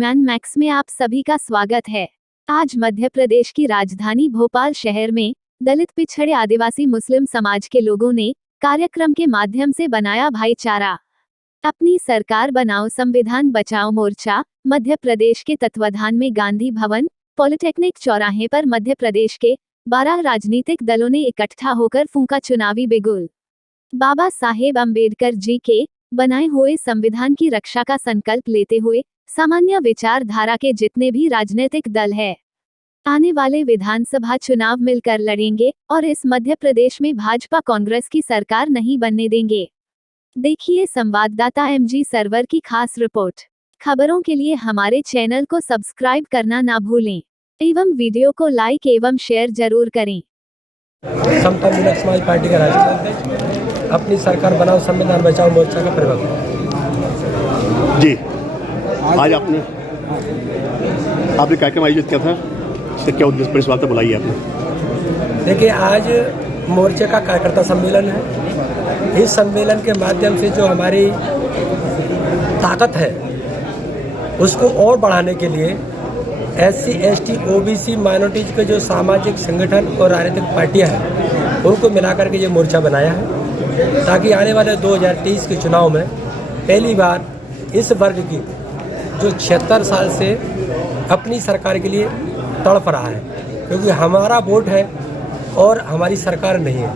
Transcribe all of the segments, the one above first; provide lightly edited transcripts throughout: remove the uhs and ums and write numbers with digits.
Man max में आप सभी का स्वागत है। आज मध्य प्रदेश की राजधानी भोपाल शहर में दलित पिछड़े आदिवासी मुस्लिम समाज के लोगों ने कार्यक्रम के माध्यम से बनाया भाईचारा। अपनी सरकार बनाओ संविधान बचाओ मोर्चा मध्य प्रदेश के तत्वाधान में गांधी भवन पॉलिटेक्निक चौराहे पर मध्य प्रदेश के 12 राजनीतिक दलों ने इकट्ठा होकर फूंका चुनावी बिगुल। बाबा साहेब अम्बेडकर जी के बनाए हुए संविधान की रक्षा का संकल्प लेते हुए सामान्य विचारधारा के जितने भी राजनीतिक दल हैं, आने वाले विधानसभा चुनाव मिलकर लड़ेंगे और इस मध्य प्रदेश में भाजपा कांग्रेस की सरकार नहीं बनने देंगे। देखिए संवाददाता MG सर्वर की खास रिपोर्ट। खबरों के लिए हमारे चैनल को सब्सक्राइब करना ना भूलें एवं वीडियो को लाइक एवं शेयर जरूर करें। समता मूलक समाज पार्टी का राष्ट्रीय अपनी सरकार बनाओ संविधान बचाओ मोर्चा का प्रवक्ता जी, आज आपने कार्यक्रम आयोजित किया था, इसका क्या उद्देश्य प्रेस वार्ता बुलाई है आपने? देखिए, आज मोर्चे का कार्यकर्ता सम्मेलन है। इस सम्मेलन के माध्यम से जो हमारी ताकत है उसको और बढ़ाने के लिए SC, ST, OBC माइनॉरिटीज के जो सामाजिक संगठन और राजनीतिक पार्टियां हैं उनको मिलाकर के ये मोर्चा बनाया है, ताकि आने वाले 2023 के चुनाव में पहली बार इस वर्ग की जो 76 साल से अपनी सरकार के लिए तड़प रहा है, क्योंकि हमारा वोट है और हमारी सरकार नहीं है,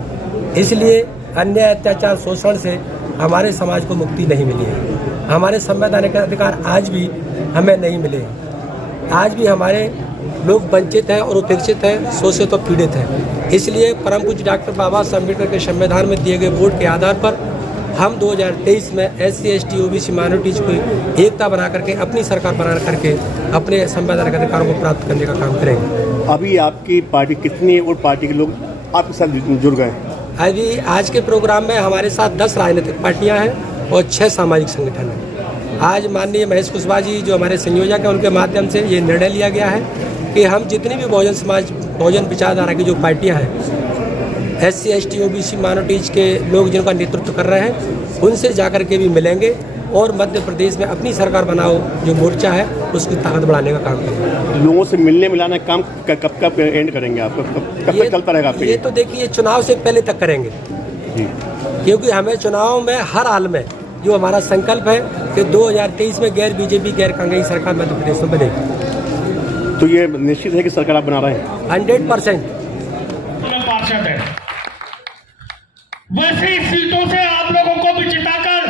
इसलिए अन्याय अत्याचार शोषण से हमारे समाज को मुक्ति नहीं मिली है। हमारे संवैधानिक अधिकार आज भी हमें नहीं मिले हैं। आज भी हमारे लोग वंचित हैं और उपेक्षित हैं, शोषित और पीड़ित हैं। इसलिए परम पूज्य डॉक्टर बाबा साहब अम्बेडकर के संविधान में दिए गए वोट के आधार पर हम 2023 में SC, ST, OBC माइनॉरिटीज को एकता बना करके अपनी सरकार बना करके अपने संवैधानिक अधिकारों को प्राप्त करने का काम करेंगे। अभी आपकी पार्टी कितनी और पार्टी के लोग आपके साथ जुड़ गए? अभी आज के प्रोग्राम में हमारे साथ 10 राजनीतिक पार्टियां हैं और 6 सामाजिक संगठन हैं। आज माननीय महेश कुशवाहा जी जो हमारे संयोजक हैं, उनके माध्यम से ये निर्णय लिया गया है कि हम जितनी भी बहुजन विचारधारा की जो पार्टियां हैं, SC, ST, OBC माइनॉरिटीज के लोग जिनका नेतृत्व कर रहे हैं, उनसे जाकर के भी मिलेंगे और मध्य प्रदेश में अपनी सरकार बनाओ जो मोर्चा है उसकी ताकत बढ़ाने का काम करेंगे। लोगों से मिलने मिलाना काम कब एंड करेंगे आप? कब तक चलता रहेगा? ये तो देखिए चुनाव से पहले तक करेंगे जी, क्योंकि हमें चुनाव में हर हाल में जो हमारा संकल्प है कि 2023 में गैर BJP गैर कांग्रेस सरकार मध्य प्रदेश में बनेगी। तो ये निश्चित है कि सरकार आप बना रहे हैं? 100%। पार्षद है, वैसे ही सीटों से आप लोगों को भी जिताकर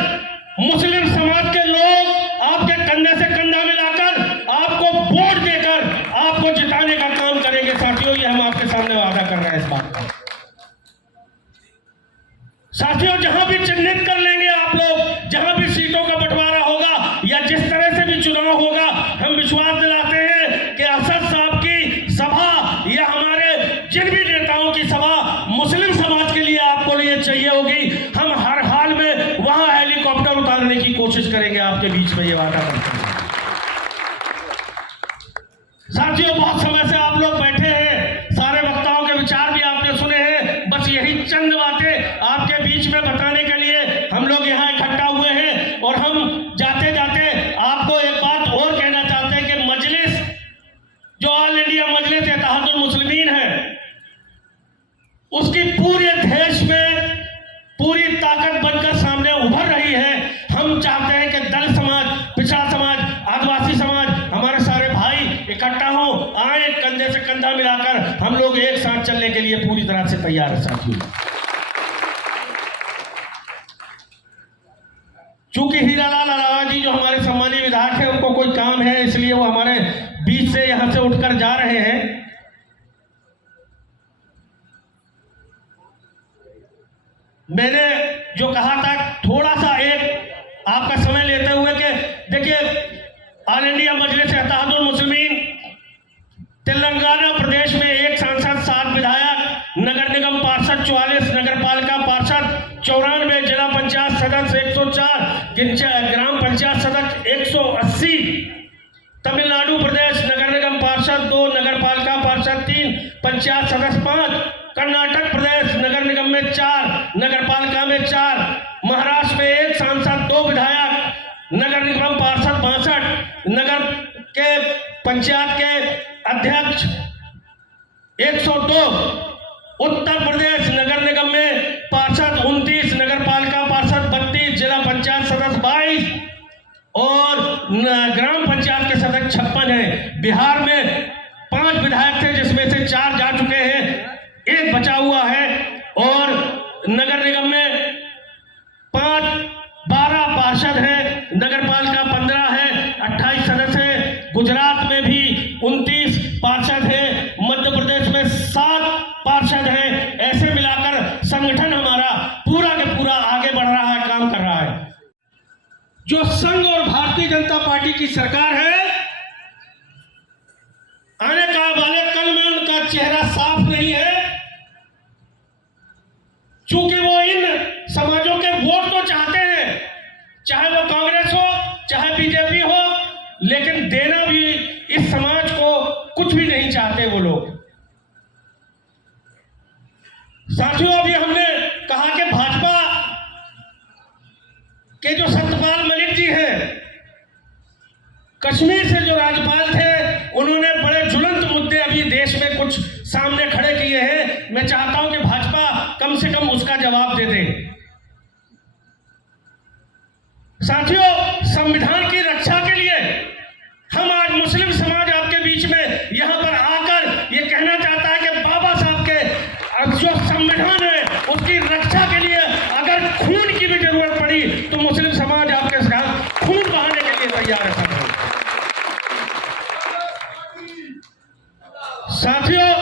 मुस्लिम समाज के लोग आपके कंधे से कंधा मिलाकर आपको वोट देकर आपको जिताने का काम करेंगे। साथियों, ये हम आपके सामने वादा कर रहे हैं इस बात का। साथियों, जहां भी चिन्हित कर लेंगे आप लोग, जहां भी सीटों का बंटवारा होगा या जिस तरह से भी चुनाव होगा, हम विश्वास दिलाते हैं कि असद साहब की सभा या हमारे जिन भी नेताओं की सभा मुस्लिम समाज के लिए आपको लिए चाहिए होगी, हम हर हाल में वहां हेलीकॉप्टर उतारने की कोशिश करेंगे आपके बीच में, ये वादा करते हैं। साथियों, बहुत समय से आप लोग बैठे हैं, सारे वक्ताओं के विचार भी आपने सुने हैं, बस यही चंद बातें आपके बीच में बताने के लिए हम लोग यहाँ इकट्ठा हुए हैं। और हम जाते जाते आपको एक बात और कहना चाहते हैं कि मजलिस जो ऑल इंडिया मजलिस इत्तेहादुल मुस्लिमीन है, उसकी पूरे देश में पूरी ताकत बनकर सामने उभर रही है। हम चाहते हैं कि दलित समाज, पिछड़ा समाज, आदिवासी समाज, हमारे सारे भाई इकट्ठा हो, आए कंधे से कंधा मिलाकर हम लोग एक साथ चलने के लिए पूरी तरह से तैयार है। साथियों, चूंकि हीरालाल अलावा जी जो हमारे सम्मानीय विधायक हैं, उनको कोई काम है, इसलिए वो हमारे बीच से यहां से उठकर जा रहे हैं। मैंने जो कहा था, थोड़ा सा एक आपका समय लेते हुए कि देखिए, ऑल इंडिया मजलिस इत्तेहादुल मुस्लिमीन तेलंगाना प्रदेश में 1 सांसद, 7 विधायक, नगर निगम पार्षद 44, नगर पालिका पार्षद 94, जिला पंचायत सदस्य 104, ग्राम पंचायत सदस्य 180, तमिलनाडु प्रदेश नगर निगम पार्षद 2, नगर पालिका पार्षद 3, पंचायत सदस्य 5, कर्नाटक प्रदेश नगर निगम में 4, नगर पालिका में 4, महाराष्ट्र में 1 सांसद, 2 विधायक, नगर निगम पार्षद 62, नगर के पंचायत के अध्यक्ष 102, उत्तर प्रदेश नगर निगम में पार्षद 29, नगर पालिका पार्षद 32, जिला पंचायत सदस्य 22 और ग्राम पंचायत के सदस्य 56 हैं। बिहार में 5 विधायक थे जिसमें से 4 जा चुके हैं, 1 बचा हुआ है। और नगर निगम में 12 पार्षद हैं, नगर पालिका 15 है, 28 सदस्य हैं। गुजरात में भी 29 पार्षद हैं, मध्य प्रदेश में 7 पार्षद हैं। ऐसे मिलाकर संगठन हमारा पूरा के पूरा आगे बढ़ रहा है, काम कर रहा है। जो संघ और भारतीय जनता पार्टी की सरकार है, आने वाले कल में उनका चेहरा साफ नहीं है, चूंकि वो इन समाजों के वोट तो चाहते हैं, चाहे वो कांग्रेस हो चाहे बीजेपी हो, लेकिन देना भी इस समाज को कुछ भी नहीं चाहते वो लोग। साथियों, अभी हमने कहा कि भाजपा के जो सत्यपाल मलिक जी हैं, कश्मीर से जो राज्यपाल थे, उन्होंने बड़े ज्वलंत मुद्दे अभी देश में कुछ सामने खड़े किए हैं। मैं चाहता हूं कि भाजपा कम से कम उसका जवाब दे दे। साथियों, संविधान की रक्षा के लिए हम आज मुस्लिम समाज आपके बीच में यहां पर आकर ये कहना चाहता है कि बाबा साहब के जो संविधान है उसकी रक्षा के लिए अगर खून की भी जरूरत पड़ी तो मुस्लिम समाज आपके साथ खून बहाने के लिए तैयार है। साथियों,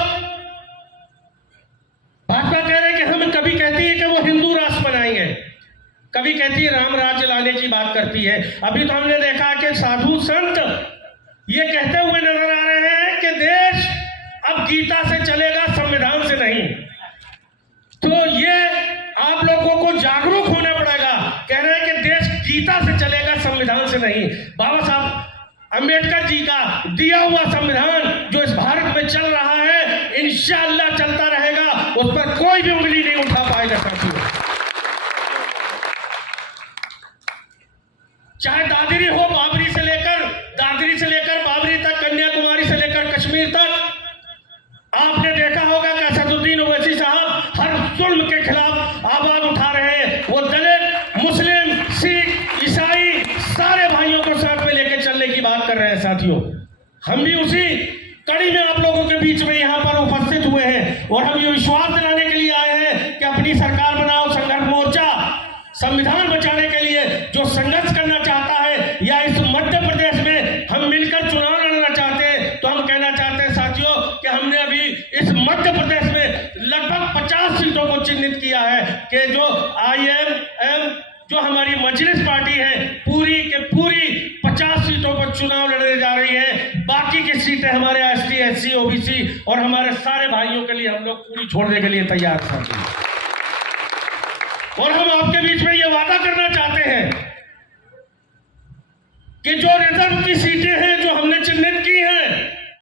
भाजपा कह रहे हैं कि हम कभी कहती है कि वो हिंदू राष्ट्र बनाएंगे, कभी कहती है राम राज्य लाने की बात करती है। अभी तो हमने देखा कि साधु संत ये कहते हुए नजर आ रहे हैं कि देश अब गीता से चलेगा, संविधान से नहीं। तो ये आप लोगों को जागरूक होना पड़ेगा। कह रहे हैं कि देश गीता से चलेगा, संविधान से नहीं। बाबा साहब अंबेडकर जी का दिया हुआ संविधान जो इस भारत में चल रहा है, इंशाअल्लाह चलता रहेगा, उस पर कोई भी उंगली नहीं उठा पाएगा। साथियों, चाहे दादरी हो, दादरी से लेकर बाबरी तक, कन्याकुमारी से लेकर कश्मीर तक, आपने देखा होगा कि असदुद्दीन ओवैसी साहब हर जुल्म के खिलाफ आवाज उठा रहे हैं। वो दलित, मुस्लिम, सिख, ईसाई सारे भाइयों को साथ में लेकर चलने की बात कर रहे हैं। साथियों, हम भी उसी कड़ी में आप लोगों के बीच में यहां पर उपस्थित हुए हैं और हम ये विश्वास दिलाने के लिए आए हैं कि अपनी सरकार बनाओ। संघर्ष मोर्चा संविधान बचाने के लिए जो संघर्ष करना चाहता है, या इस मध्य प्रदेश में हम मिलकर चुनाव लड़ना चाहते हैं, तो हम कहना चाहते हैं साथियों कि हमने अभी इस मध्य प्रदेश में लगभग 50 सीटों को चिन्हित किया है कि जो IMM जो हमारी मजलिस पार्टी है, पूरी के पूरी 50 सीटों पर चुनाव लड़ने जा रही है। बाकी की सीटें हमारे ST, SC, OBC और हमारे सारे भाइयों के लिए हम लोग पूरी छोड़ने के लिए तैयार हैं। और हम आपके बीच में ये वादा करना चाहते हैं कि जो रिजर्व की सीटें हैं जो हमने चिन्हित की हैं,